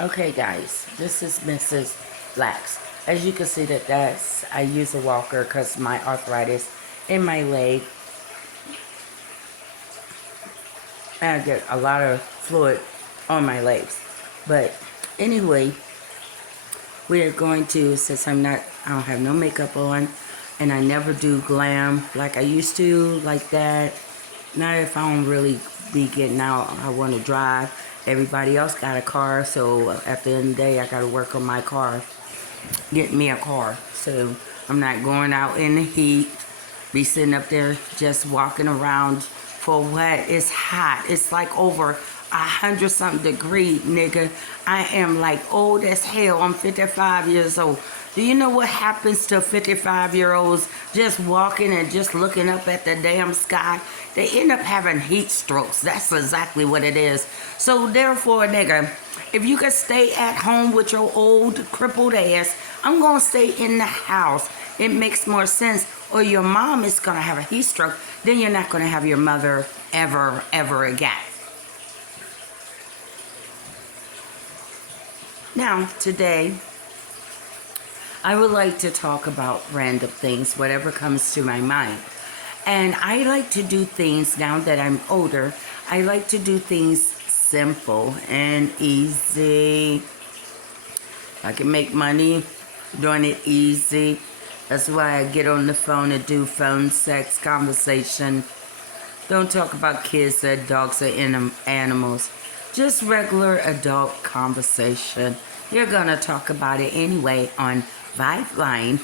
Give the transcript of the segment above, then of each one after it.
Okay, guys, this is Mrs. Lax. As you can see I use a walker because my arthritis in my leg. And I get a lot of fluid on my legs. But anyway, we're going to, since I don't have no makeup on, and I never do glam like I used to, like that. Not if I don't really be getting out, I want to drive. Everybody else got a car, so at the end of the day, I got to work on my car, get me a car. So I'm not going out in the heat, be sitting up there just walking around for what? It's hot. It's like over 100-something degree, nigga. I am like old as hell. I'm 55 years old. Do you know what happens to 55-year-olds just walking and just looking up at the damn sky? They end up having heat strokes. That's exactly what it is. So therefore, nigga, if you can stay at home with your old crippled ass, I'm gonna stay in the house. It makes more sense. Or your mom is gonna have a heat stroke, then you're not gonna have your mother ever again. Now, today, I would like to talk about random things, whatever comes to my mind. And I like to do things, now that I'm older, I like to do things simple and easy. I can make money doing it easy. That's why I get on the phone and do phone sex conversation. Don't talk about kids or dogs or animals. Just regular adult conversation. You're gonna talk about it anyway on Vibeline.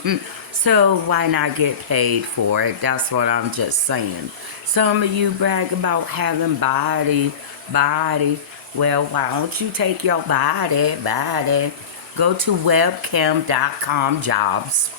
So why not get paid for it? That's what I'm just saying. Some of you brag about having body. Well, why don't you take your body, go to webcam.com jobs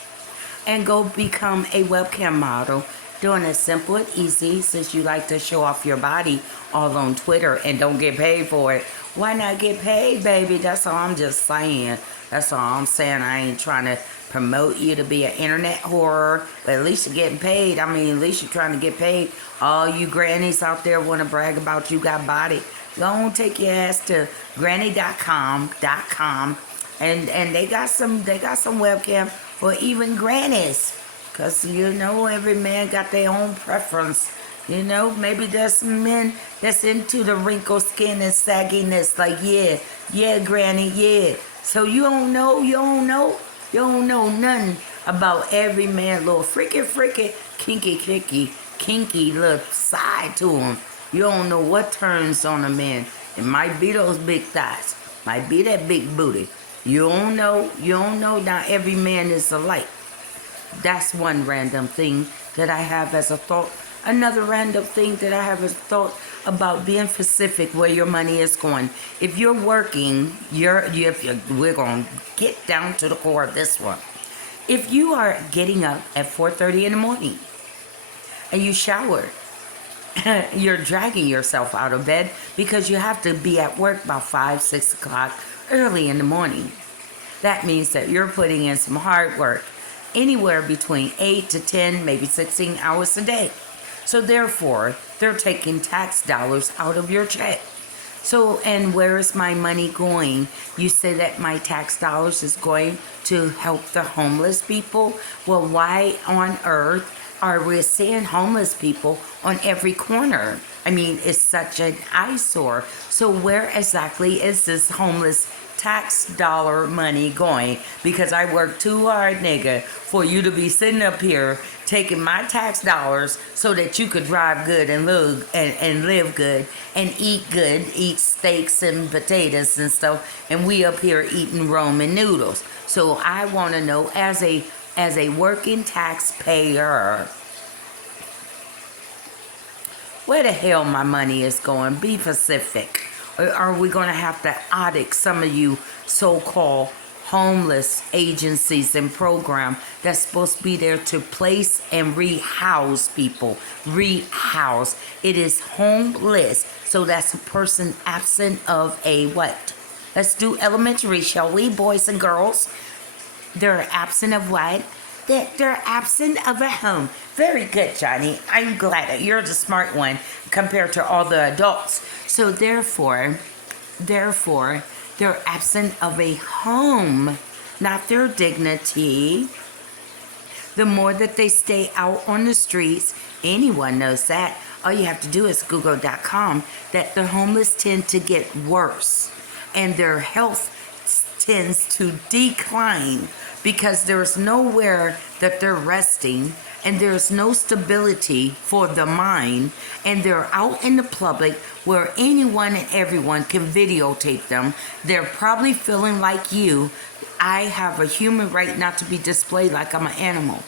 and go become a webcam model. Doing it simple and easy, since you like to show off your body all on Twitter and don't get paid for it. Why not get paid, baby? That's all I'm just saying. That's all I'm saying. I ain't trying to promote you to be an internet whore, but at least you're getting paid. I mean, at least you're trying to get paid. All you grannies out there want to brag about you got body. Go on, take your ass to granny.com, and they got some webcam for even grannies. Because, you know, every man got their own preference. You know, maybe there's some men that's into the wrinkled skin and sagginess. Like, yeah, granny, yeah. So you don't know nothing about every man, little freaky, kinky little side to him. You don't know what turns on a man. It might be those big thighs. Might be that big booty. You don't know. Not every man is alike. That's one random thing that I have as a thought. Another random thing that I have as a thought about being specific where your money is going. If you're working, we're going to get down to the core of this one. If you are getting up at 4:30 in the morning and you showered, you're dragging yourself out of bed because you have to be at work by 5, 6 o'clock early in the morning. That means that you're putting in some hard work, anywhere between 8 to 10, maybe 16 hours a day. So therefore, they're taking tax dollars out of your check. So, and where is my money going? You say that my tax dollars is going to help the homeless people. Well, why on earth are we seeing homeless people on every corner? I mean, it's such an eyesore. So where exactly is this homeless tax dollar money going? Because I work too hard, nigga, for you to be sitting up here taking my tax dollars so that you could drive good and live good and eat steaks and potatoes and stuff, and we up here eating Roman noodles. So I want to know, as a working taxpayer, where the hell my money is going? Be specific. Or are we going to have to audit some of you so-called homeless agencies and program that's supposed to be there to place and rehouse people? Rehouse. It is homeless. So that's a person absent of a what? Let's do elementary, shall we, boys and girls? They're absent of what? They're absent of a home. Very good, Johnny. I'm glad that you're the smart one compared to all the adults. So therefore, They're absent of a home, not their dignity. The more that they stay out on the streets, anyone knows that. All you have to do is google.com that the homeless tend to get worse and their health tends to decline because there's nowhere that they're resting and there's no stability for the mind, and they're out in the public where anyone and everyone can videotape them. They're probably feeling like you. I have a human right not to be displayed like I'm an animal,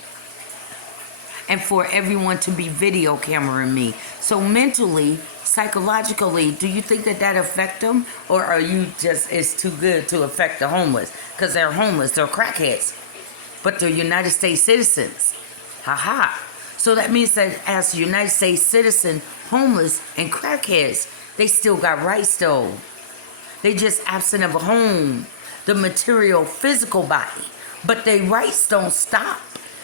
and for everyone to be video cameraing me. So mentally, psychologically, do you think that affect them? Or are you just, it's too good to affect the homeless? Because they're homeless, they're crackheads. But they're United States citizens. Ha. So that means that as United States citizen, homeless and crackheads, they still got rights though. They just absent of a home, the material, physical body. But their rights don't stop.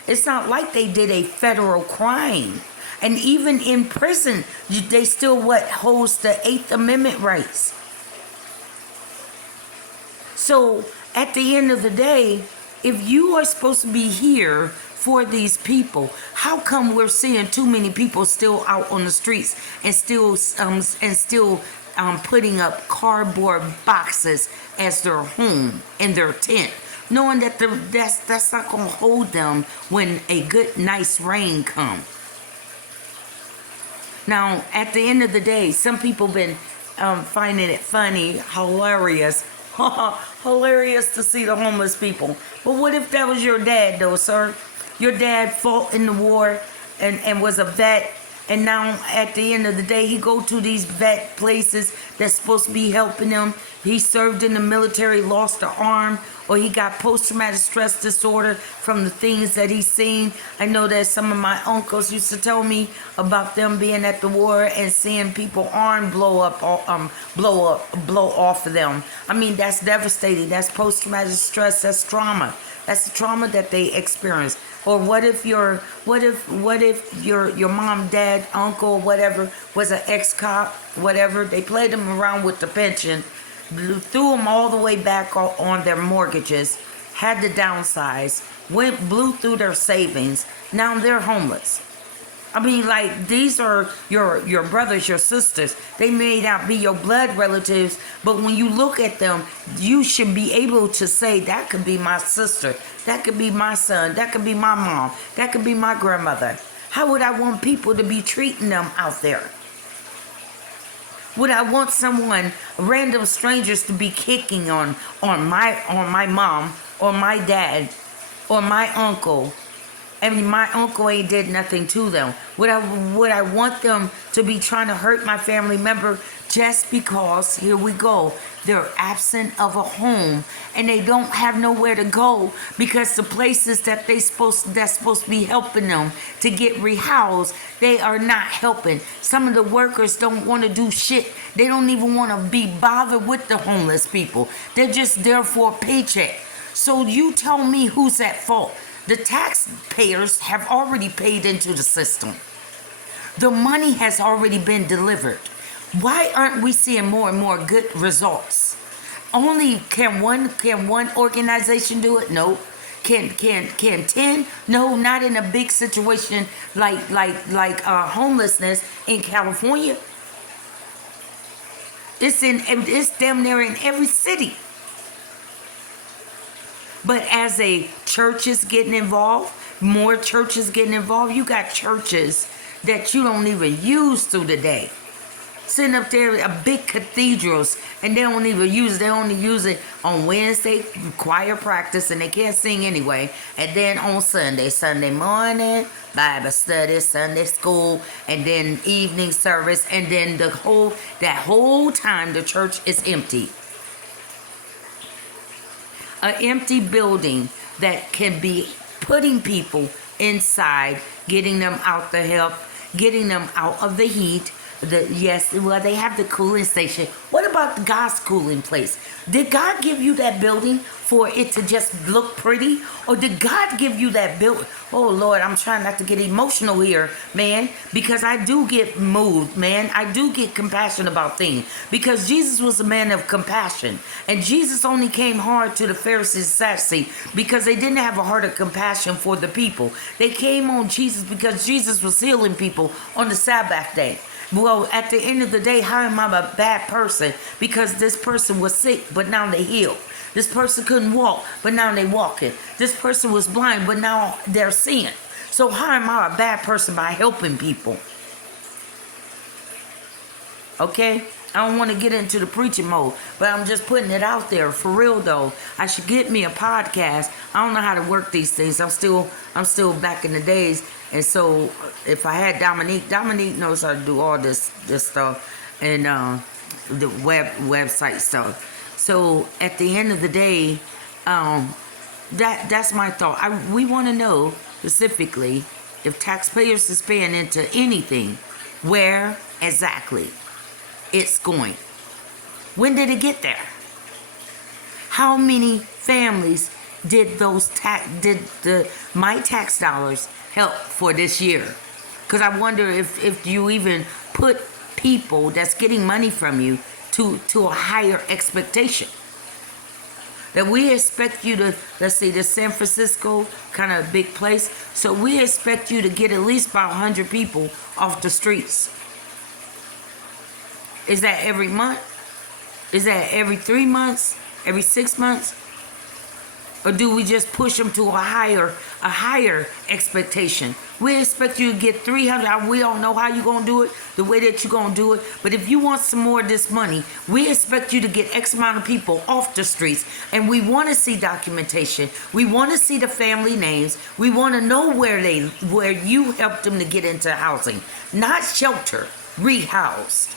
It's not like they did a federal crime. And even in prison, they still holds the 8th Amendment rights. So at the end of the day, if you are supposed to be here for these people, how come we're seeing too many people still out on the streets and still putting up cardboard boxes as their home in their tent, knowing that that's not going to hold them when a good, nice rain comes? Now, at the end of the day, some people been finding it funny, hilarious, hilarious to see the homeless people. But what if that was your dad, though, sir? Your dad fought in the war and was a vet, and now at the end of the day, he go to these vet places that's supposed to be helping him. He served in the military, lost an arm, or he got post-traumatic stress disorder from the things that he's seen. I know that some of my uncles used to tell me about them being at the war and seeing people arm blow off of them. I mean, that's devastating. That's post-traumatic stress. That's trauma. That's the trauma that they experience. Or what if your mom, dad, uncle, whatever was an ex-cop, whatever? They played them around with the pension, threw them all the way back on their mortgages, had to downsize, blew through their savings. Now they're homeless. I mean, like, these are your brothers, your sisters. They may not be your blood relatives, but when you look at them, you should be able to say, that could be my sister, that could be my son, that could be my mom, that could be my grandmother. How would I want people to be treating them out there? Would I want someone, random strangers, to be kicking on my mom or my dad or my uncle? I mean, my uncle ain't did nothing to them. Would I want them to be trying to hurt my family member just because, here we go, they're absent of a home and they don't have nowhere to go because the places that that's supposed to be helping them to get rehoused, they are not helping. Some of the workers don't want to do shit. They don't even want to be bothered with the homeless people. They're just there for a paycheck. So you tell me who's at fault. The taxpayers have already paid into the system. The money has already been delivered. Why aren't we seeing more and more good results? Only can one organization do it? No. Can 10? No, not in a big situation like homelessness in California. It's damn near in every city. But as a church is getting involved, more churches getting involved, you got churches that you don't even use through the day. Sitting up there, big cathedrals, and they don't even use it. They only use it on Wednesday, choir practice, and they can't sing anyway. And then on Sunday morning, Bible study, Sunday school, and then evening service, and then that whole time the church is empty. An empty building that can be putting people inside, getting them out the help, getting them out of the heat. They have the cooling station. What about God's schooling place? Did God give you that building for it to just look pretty? Or did God give you that building? Oh, Lord, I'm trying not to get emotional here, man, because I do get moved, man. I do get compassion about things because Jesus was a man of compassion. And Jesus only came hard to the Pharisees and Sadducees because they didn't have a heart of compassion for the people. They came on Jesus because Jesus was healing people on the Sabbath day. Well, at the end of the day, how am I a bad person? Because this person was sick, but now they healed. This person couldn't walk, but now they walking. This person was blind, but now they're seeing. So how am I a bad person by helping people? Okay? I don't want to get into the preaching mode, but I'm just putting it out there. For real though, I should get me a podcast. I don't know how to work these things. I'm still back in the days. And so if I had Dominique knows how to do all this stuff and the website stuff. So at the end of the day, that's my thought. We want to know specifically if taxpayers is paying into anything, where exactly it's going. When did it get there? How many families did my tax dollars help for this year? Because I wonder if you even put people that's getting money from you to a higher expectation. That we expect you to, let's see, the San Francisco kind of big place. So we expect you to get at least about 100 people off the streets. Is that every month? Is that every 3 months? Every 6 months? Or do we just push them to a higher expectation? We expect you to get 300. We don't know how you're going to do it, the way that you're going to do it. But if you want some more of this money, we expect you to get X amount of people off the streets. And we want to see documentation. We want to see the family names. We want to know where you helped them to get into housing. Not shelter, rehoused.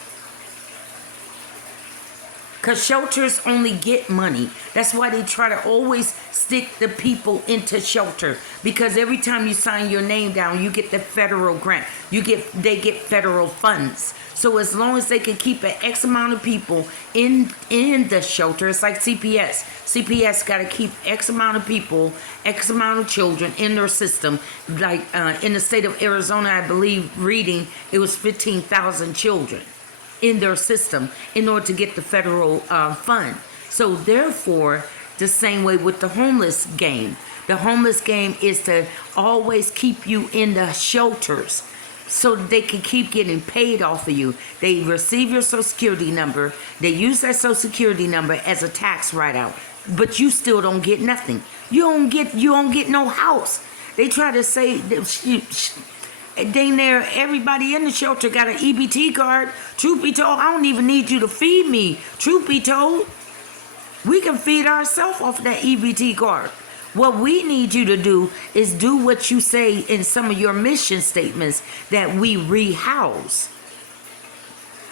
Because shelters only get money. That's why they try to always stick the people into shelter. Because every time you sign your name down, you get the federal grant. They get federal funds. So as long as they can keep an X amount of people in the shelter, it's like CPS. CPS got to keep X amount of people, X amount of children in their system. Like in the state of Arizona, I believe, reading, it was 15,000 children in their system in order to get the federal fund. So therefore, the same way with the homeless game. The homeless game is to always keep you in the shelters so they can keep getting paid off of you. They receive your Social Security number. They use that Social Security number as a tax write-out, but you still don't get nothing. You don't get no house. They try to say dang there, everybody in the shelter got an EBT card. Truth be told, I don't even need you to feed me. Truth be told, we can feed ourselves off that EBT card. What we need you to do is do what you say in some of your mission statements, that we rehouse.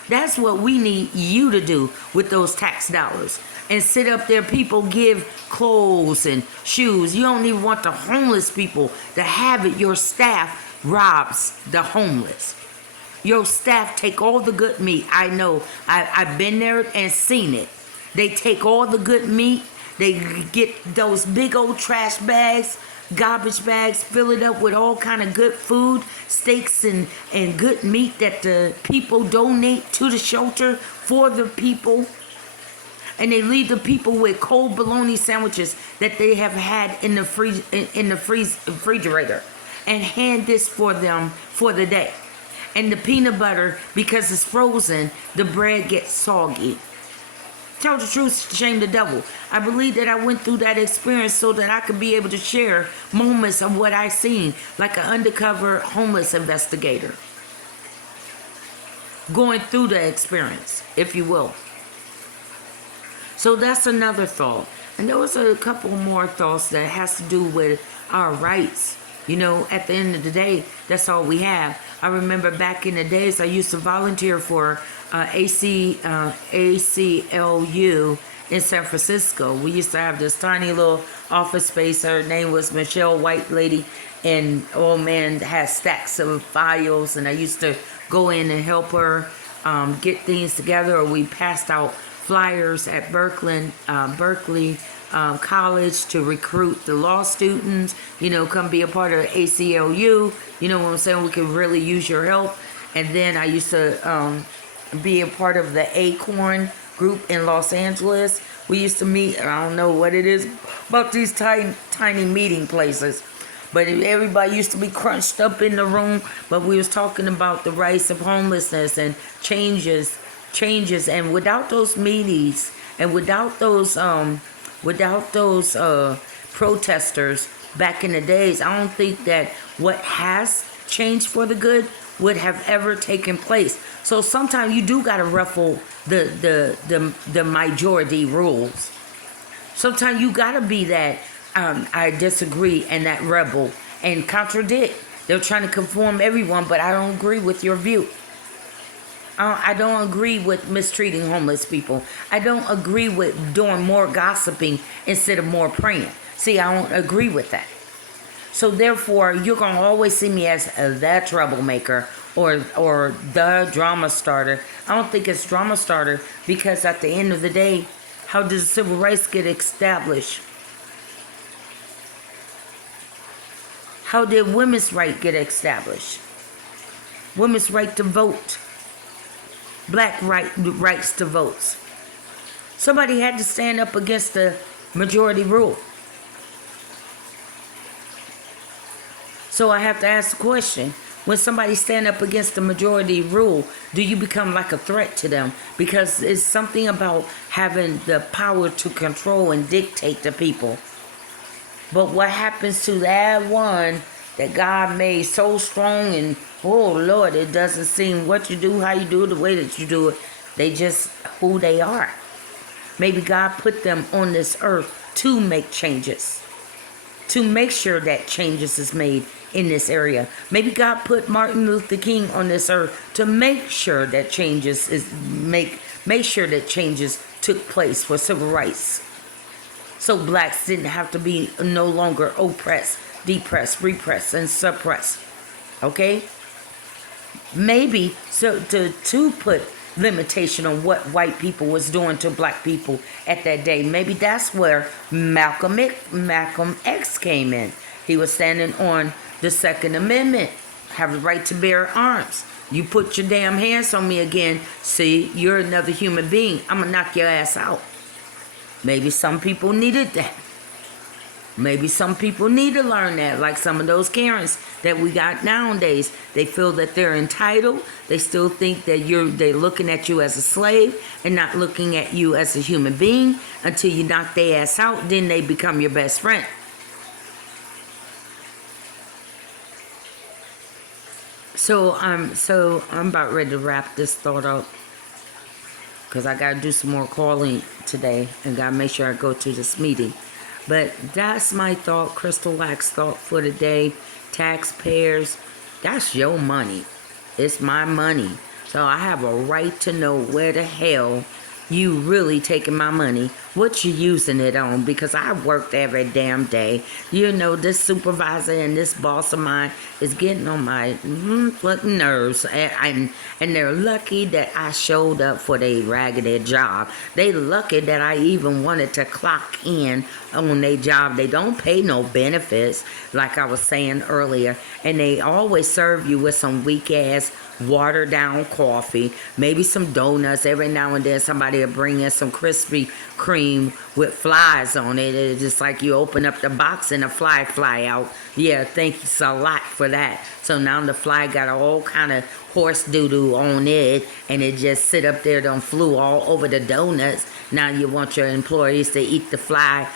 That's what we need you to do with those tax dollars. And sit up there, people give clothes and shoes. You don't even want the homeless people to have it. Your staff robs the homeless. Your staff take all the good meat. I know. I've been there and seen it. They take all the good meat. They get those big old trash bags, garbage bags, fill it up with all kind of good food, steaks and good meat that the people donate to the shelter for the people. And they leave the people with cold bologna sandwiches that they have had in the refrigerator, and hand this for them for the day. And the peanut butter, because it's frozen, the bread gets soggy. Tell the truth, shame the devil. I believe that I went through that experience so that I could be able to share moments of what I seen, like an undercover homeless investigator. Going through the experience, if you will. So that's another thought. And there was a couple more thoughts that has to do with our rights. You know, at the end of the day, that's all we have. I remember back in the days, I used to volunteer for ACLU in San Francisco. We used to have this tiny little office space. Her name was Michelle White Lady. And old man had stacks of files. And I used to go in and help her get things together. Or we passed out flyers at Berkeley College to recruit the law students. Come be a part of ACLU. You know what I'm saying? We could really use your help. And then I used to be a part of the Acorn group in Los Angeles. We used to meet, I don't know what it is about these tiny meeting places, but everybody used to be crunched up in the room. But we was talking about the rights of homelessness and changes. And without those meetings and without those protesters back in the days, I don't think that what has changed for the good would have ever taken place. So sometimes you do gotta ruffle the majority rules. Sometimes you gotta be that I disagree and that rebel and contradict. They're trying to conform everyone, but I don't agree with your view. I don't agree with mistreating homeless people. I don't agree with doing more gossiping instead of more praying. See, I don't agree with that. So therefore, you're going to always see me as the troublemaker or the drama starter. I don't think it's drama starter because at the end of the day, how does civil rights get established? How did women's right get established? Women's right to vote. Black rights to vote. Somebody had to stand up against the majority rule. So I have to ask the question, when somebody stand up against the majority rule, do you become like a threat to them? Because it's something about having the power to control and dictate to people. But what happens to that one that God made so strong and, oh Lord, it doesn't seem what you do, how you do it, the way that you do it. They just who they are. Maybe God put them on this earth to make changes. To make sure that changes is made in this area. Maybe God put Martin Luther King on this earth to make sure that changes make sure that changes took place for civil rights. So blacks didn't have to be no longer oppressed, depressed, repressed, and suppressed. Okay? Maybe so to put limitation on what white people was doing to black people at that day. Maybe that's where Malcolm X came in. He was standing on the Second Amendment, have the right to bear arms. You put your damn hands on me again, see, you're another human being. I'm gonna knock your ass out. Maybe some people needed that. Maybe some people need to learn that, like some of those Karens that we got nowadays. They feel that they're entitled. They still think that they're looking at you as a slave and not looking at you as a human being until you knock their ass out. Then they become your best friend. So I'm about ready to wrap this thought up because I gotta do some more calling today and gotta make sure I go to this meeting. But that's my thought, Crystal Wax thought for the day. Taxpayers, that's your money. It's my money. So I have a right to know where the hell you really taking my money, what you using it on, because I worked every damn day. This supervisor and this boss of mine is getting on my fucking nerves, and they're lucky that I showed up for their raggedy job. They lucky that I even wanted to clock in on their job. They don't pay no benefits, like I was saying earlier, and they always serve you with some weak ass watered down coffee, maybe some donuts. Every now and then somebody will bring in some Krispy Kreme with flies on it. It's just like you open up the box and a fly out. Yeah, thank you a lot for that. So now the fly got all kind of horse doo-doo on it, and it just sit up there, done flew all over the donuts. Now you want your employees to eat the fly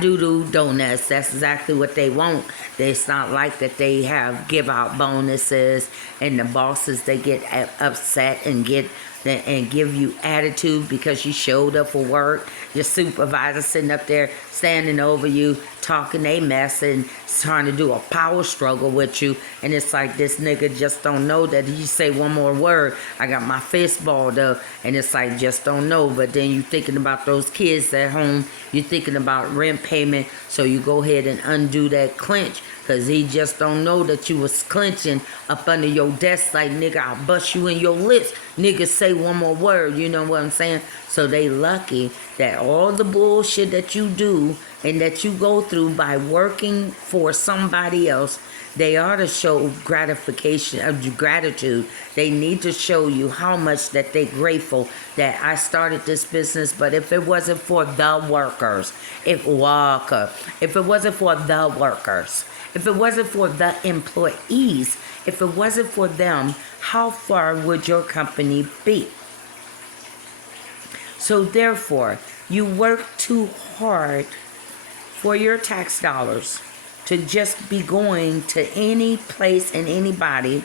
doo-doo donuts. That's exactly what they want. It's not like that they give out bonuses, and the bosses, they get upset and give you attitude because you showed up for work. Your supervisor sitting up there standing over you, talking they mess and trying to do a power struggle with you. And it's like, this nigga just don't know that he say one more word, I got my fist balled up. And it's like, just don't know. But then you thinking about those kids at home. You're thinking about rent payment. So you go ahead and undo that clinch. Cause he just don't know that you was clenching up under your desk like, nigga, I'll bust you in your lips. Nigga, say one more word, you know what I'm saying? So they lucky that all the bullshit that you do and that you go through by working for somebody else, they ought to show gratification of gratitude. They need to show you how much that they're grateful that I started this business. But if it wasn't for the workers, if it wasn't for the workers, if it wasn't for the employees, if it wasn't for them, how far would your company be? So therefore, you work too hard for your tax dollars to just be going to any place and anybody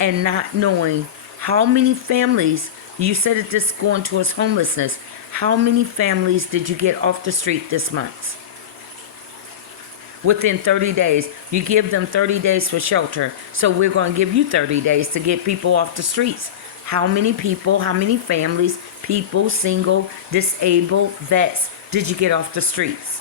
and not knowing how many families, you said it just going towards homelessness, how many families did you get off the street this month? Within 30 days, you give them 30 days for shelter. So we're going to give you 30 days to get people off the streets. How many people, how many families, people, single, disabled, vets, did you get off the streets?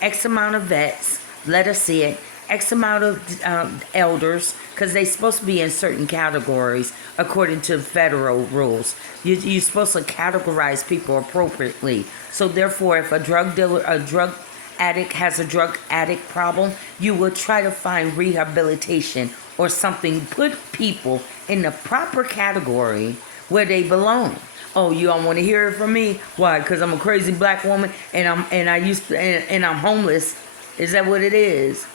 X amount of vets, let us see it. X amount of elders, because they're supposed to be in certain categories according to federal rules. You're supposed to categorize people appropriately. So therefore, if a drug dealer, a drug addict has a drug addict problem, you will try to find rehabilitation or something. Put people in the proper category where they belong. Oh, you don't want to hear it from me? Why? Because I'm a crazy black woman and I'm homeless. Is that what it is?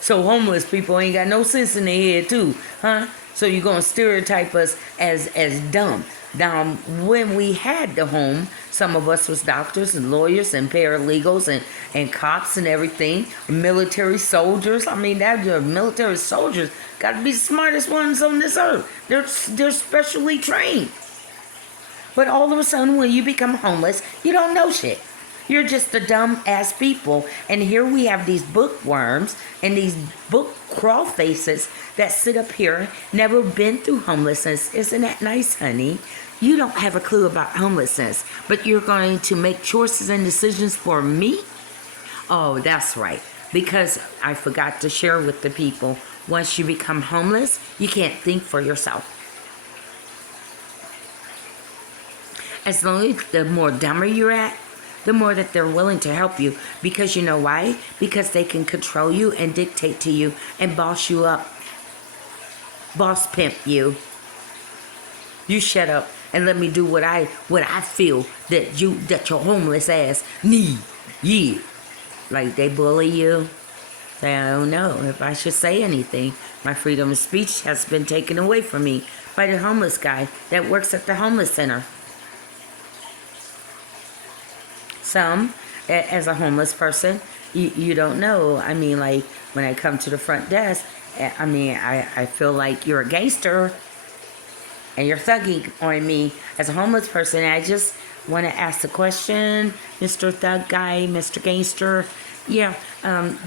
So homeless people ain't got no sense in their head too, huh? So you're gonna stereotype us as dumb. Now, when we had the home, some of us was doctors and lawyers and paralegals and cops and everything, military soldiers. I mean, that military soldiers got to be the smartest ones on this earth. They're specially trained. But all of a sudden, when you become homeless, you don't know shit. You're just a dumb ass people. And here we have these bookworms and these book crawl faces that sit up here, never been through homelessness. Isn't that nice, honey? You don't have a clue about homelessness, but you're going to make choices and decisions for me? Oh, that's right. Because I forgot to share with the people, once you become homeless, you can't think for yourself. As long as the more dumber you're at, the more that they're willing to help you. Because you know why? Because they can control you and dictate to you and boss you up. Boss pimp you. You shut up and let me do what I feel that your homeless ass need. Yeah. Like they bully you. Say, I don't know if I should say anything. My freedom of speech has been taken away from me by the homeless guy that works at the homeless center. Some, as a homeless person, you don't know. I mean, like, when I come to the front desk, I mean, I feel like you're a gangster and you're thugging on me as a homeless person. I just want to ask the question, Mr. Thug Guy, Mr. Gangster. Yeah,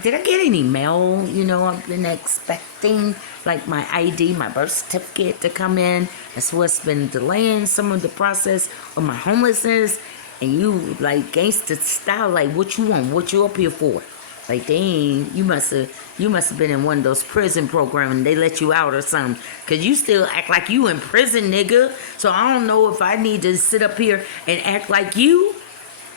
did I get any mail? You know, I've been expecting, like, my ID, my birth certificate to come in. That's what's been delaying some of the process of my homelessness. And you like gangster style, like what you want, what you up here for? Like dang, you must have been in one of those prison programs and they let you out or something. Cause you still act like you in prison, nigga. So I don't know if I need to sit up here and act like you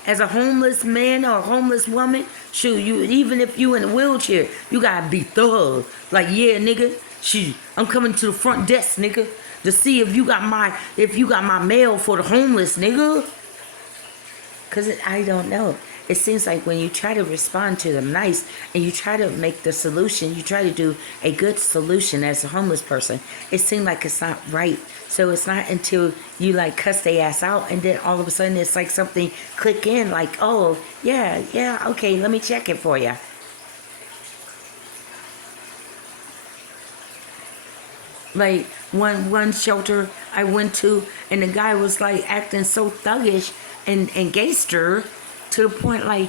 as a homeless man or a homeless woman. Shoot, you even if you in a wheelchair, you gotta be thug. Like yeah, nigga, shoot, I'm coming to the front desk, nigga, to see if you got my mail for the homeless, nigga. Because I don't know. It seems like when you try to respond to them nice and you try to make the solution, you try to do a good solution as a homeless person, it seems like it's not right. So it's not until you cuss their ass out and then all of a sudden it's like something click in like, oh, yeah, okay, let me check it for you. Like one shelter I went to and the guy was like acting so thuggish and gangster to the point like,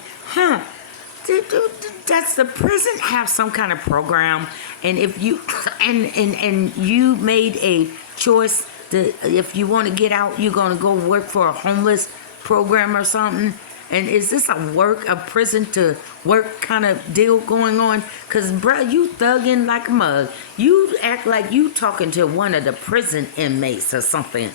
does the prison have some kind of program? And if you and you made a choice that if you want to get out, you're gonna go work for a homeless program or something. And is this a prison to work kind of deal going on? Because, bro, you thugging like a mug. You act like you talking to one of the prison inmates or something.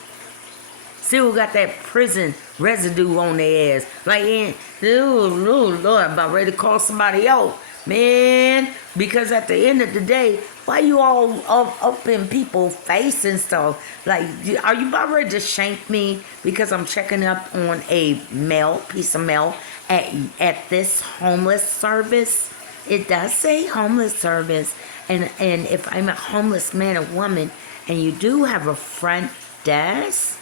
Still got that prison residue on their ass. Like, oh, Lord, I'm about ready to call somebody out. Man, because at the end of the day, why you all up in people's face and stuff? Like, are you about ready to shank me because I'm checking up on a piece of mail at this homeless service? It does say homeless service. And if I'm a homeless man or woman and you do have a front desk,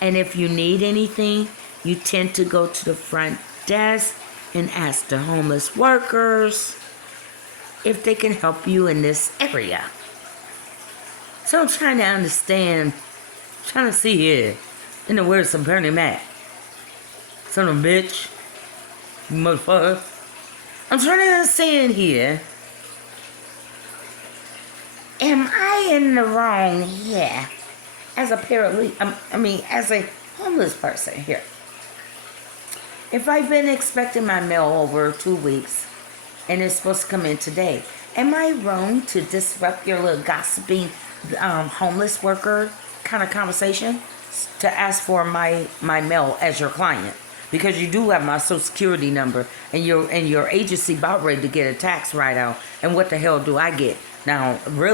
and if you need anything, you tend to go to the front desk and ask the homeless workers if they can help you in this area. So I'm trying to understand, trying to see here, in the words of Bernie Mac. Son of a bitch, you motherfucker. I'm trying to understand here. Am I in the wrong here? As a as a homeless person here. If I've been expecting my mail over 2 weeks and it's supposed to come in today, am I wrong to disrupt your little gossiping homeless worker kind of conversation to ask for my mail as your client? Because you do have my social security number and your agency about ready to get a tax write-out. And what the hell do I get? Now, really,